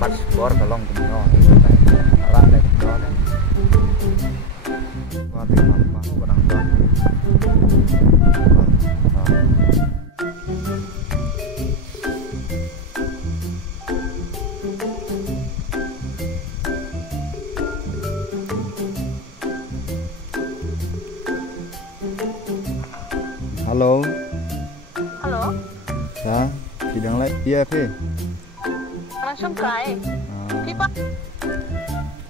bắt bor kalong cũng nhỏ lại đây cũng nhỏ đấy qua thì làm bao và đằng đó halo halo ya thì đang lại kia thế langsung kai pipa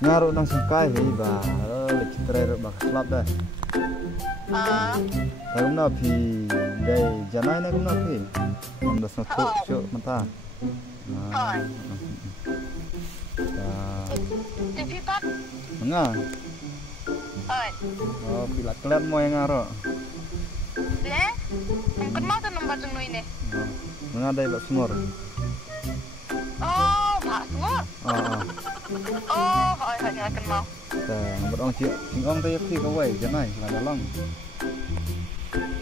ngaruh nang sungkai hei ba lịch trai bak slap dah tarum na phi dai janai na kum na phi nam das na thuk sho mata pipa nga oi phi la klet moy ngaro le kan mau tu nombor jeng ini nga dai ba smor oh pak semua oh hanya akan mau một ông chuyện chính ông tây phi có vậy cái này là đá lăng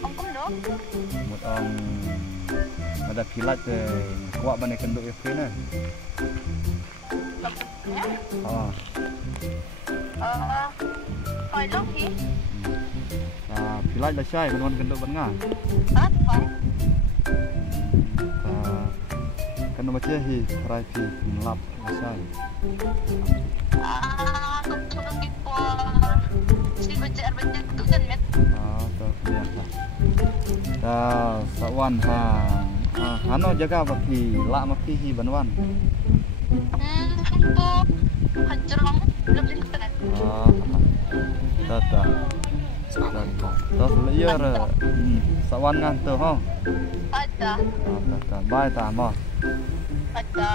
ông cũng được một ông ada kilat kuat banyak kenduk phi này hỏi lúc gì kilat là sai còn kenduk vẫn ngả phải kan macam hi try phi lap là sai không cho nó kịp qua chỉ belajar tu dan met sawan hano jaga baki la maki hi banwan itu hancurang lebih keren tata tas layer sawan ngan tu ho ada tata bye ta mo ada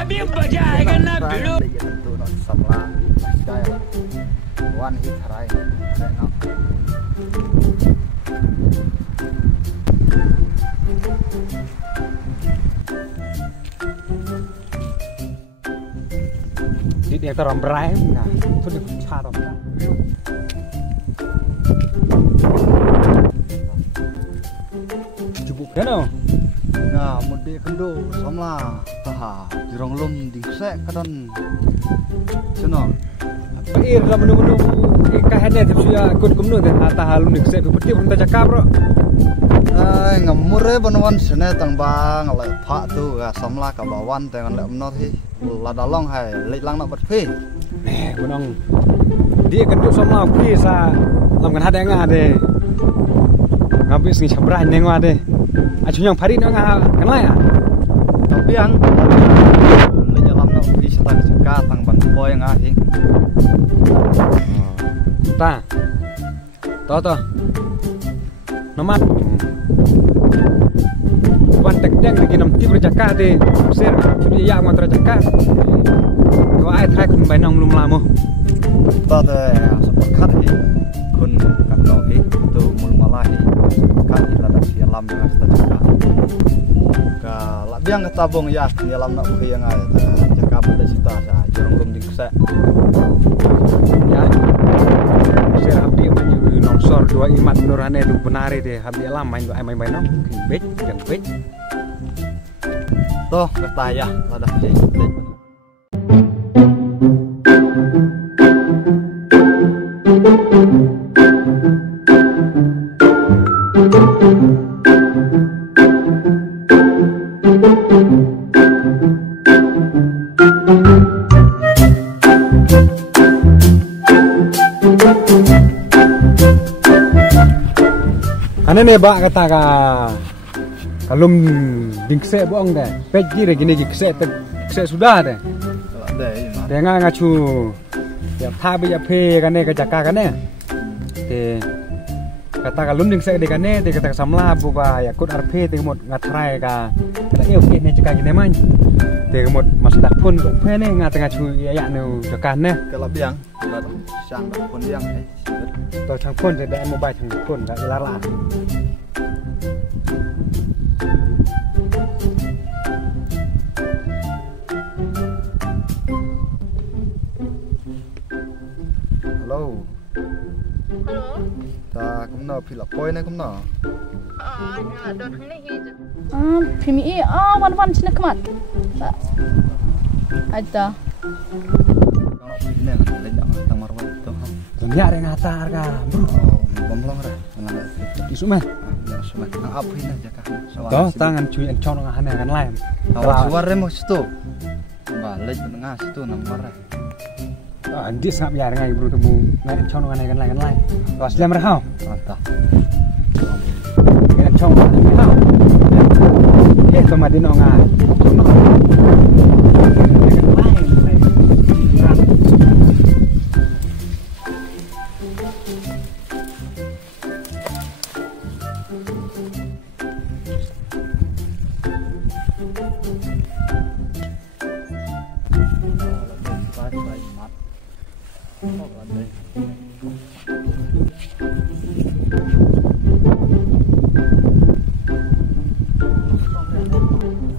अभी बजा आएगा ना भिड़ो tu no samla saya wan hi tharai no đi đèn tao rầm rái thôi đi cũng cha rầm rái chụp cái nào nah mudi kendo samla taha jurong lum dingsek kadon sono Pair lah menu-menu kahannya tapi ya kun kumnu deh ata halun nih saya berarti pun tak cakap bro ngamur banwan sene tang bang alai pha tu ga samla ka bawan tengan le mnot hi la dalong hai le lang nak phi nih gunung dia kenduk sama pi sa lam kan ada ngah deh ngambil sini cabra nengwa deh acu yang pari nengah kenal ya tapi yang le jalam nak phi setak suka tang ban poy ngah hi ta to nomad wan tek deng lagi nam ti berjaka deh ser jadi ya ngan terjaka to ai thai kun bai nong lum lamo ta de sepakat hi kun kan no hi tu mul malahi kan hi la dak alam dengan setak suka ka la biang tabung ya di alam nak phi yang ai ta jaka pada sita sa jurong lum dingsek ya ser abdi manyu nongsor dua imat nurane du benare deh abdi alam main main nong bet yang bet toh kata ya ladah sih ane ne ba kata ka kalum dingse boong deh peji re gini gikse sudah deh dengan ngacu ya thabi ya phe kane ka jaka kane te kata kalum dingse de kane te kata samla buka ya kut arphe te mod ngatrai ka kata eu ke ne jaka gini man te mod masdak pun phe ne ngat ngacu ya ne jaka ne kalau biang sang pun biang to chang pun te da mobile chang pun da la halo halo ta cũng nào phi là poi này cũng nào ada ini hijau Pimi wan sini kemat. Ada. Kalau ini lah, ledak tang marwah itu. Dunia ada ngatar ka, bro. Bomblong ra. Isu mah. Ya sudah. Nang apa ini aja kah? Toh tangan cuy en cono ngahane kan lain. Awas suara mo situ. Balik tengah situ nang marah. Andi sangap ya ngai bro temu ngai cono ngahane kan lain. Awas dia merhau. Mantap. Ngai cono ngahane merhau. To madino nga. Cono.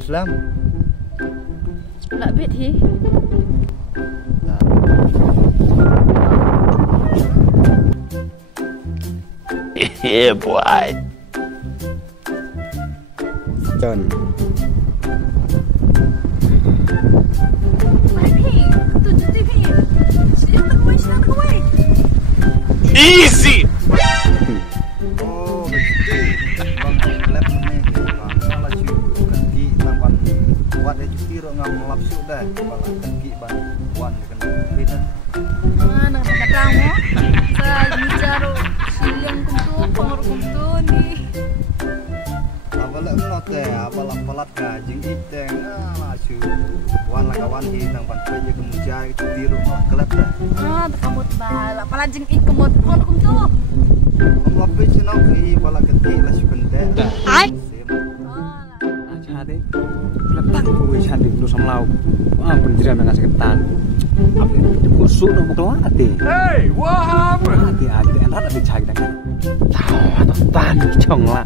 Islam. Nak bet hi. Yeah, boy. Done. Easy. Oh, bang lab ni bang malah ciu kaki nampak buat dia cuti ro ngam lap siu dah bang kaki bang wan kena kita Nak kata mo. Sa bicara silang kumtu, pangor kumtu ni. abala not teh abala palat ka jing iteng lah ciu wan lah kawan hi nang pan peje kemuja cuti ro malah kelap dah Kamut bala. Pala jeng ikumot pangor kumtu. lap peje nak hi bala keti lah ciu benda Ai. Chade. Letak kuwi chade lu sama lau. Ampun jiran nang seketan. Apa busuk no bukan ate. Hey, what happened? Ate enak ate cai dah. Tahu atau tan chong lah.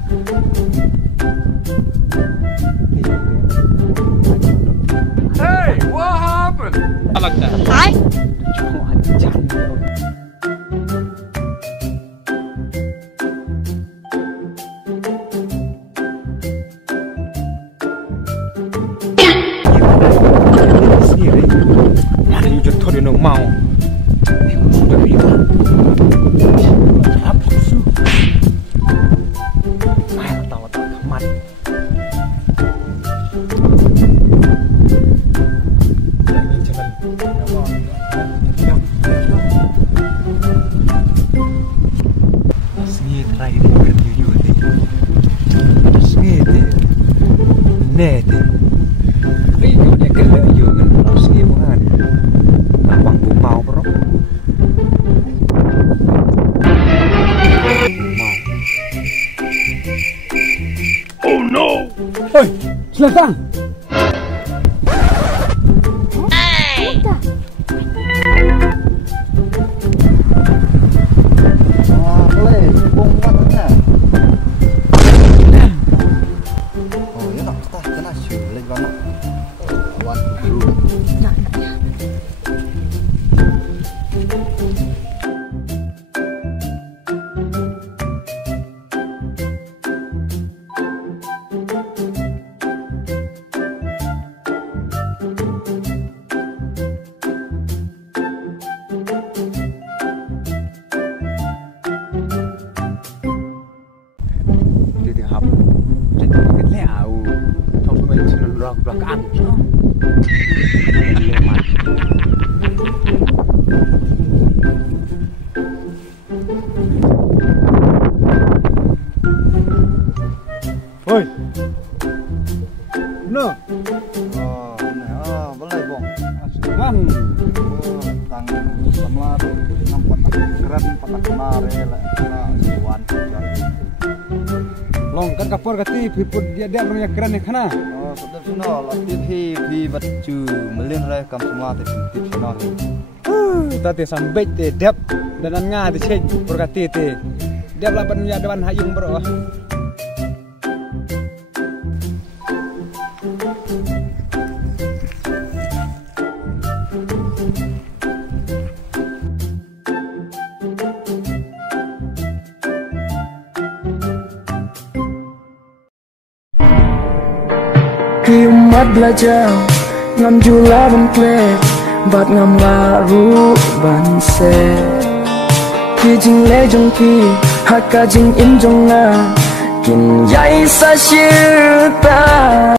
Hey, what happened? I like that. Ai. Chong ate chan. Mana you just told you no mau. Sudah bilang. Apa su? Mai tahu kemat. Ini jangan. Sengit rai ni kan you ni. Sengit ni. Net. Kau dia kena you dengan sengit bukan. Abang bu mau bro. Oh no! Oi, selesai. boleh bong watnya oh ya nak kita kena ciu lagi banget wan dulu Dia hap. Jadi kan leau. Trong số mình xin lọc ăn. Lemat. Oi. No. oh ini boleh bong Bang. tang semla tu nampak keren patak nare lah wan Long kan kapor kati piput dia punya keren ni kana. oh sedap sino lah tip baju melin rai kam semua tip sino Tati sampai te dep dan nga te cek berkati te. Dia lapan ya dewan hayung bro. Khi umat belajar ngam jula ban plek bat ngam laru ban se ki jing le jong pi hakka jing in jong na kin yai sa shir ta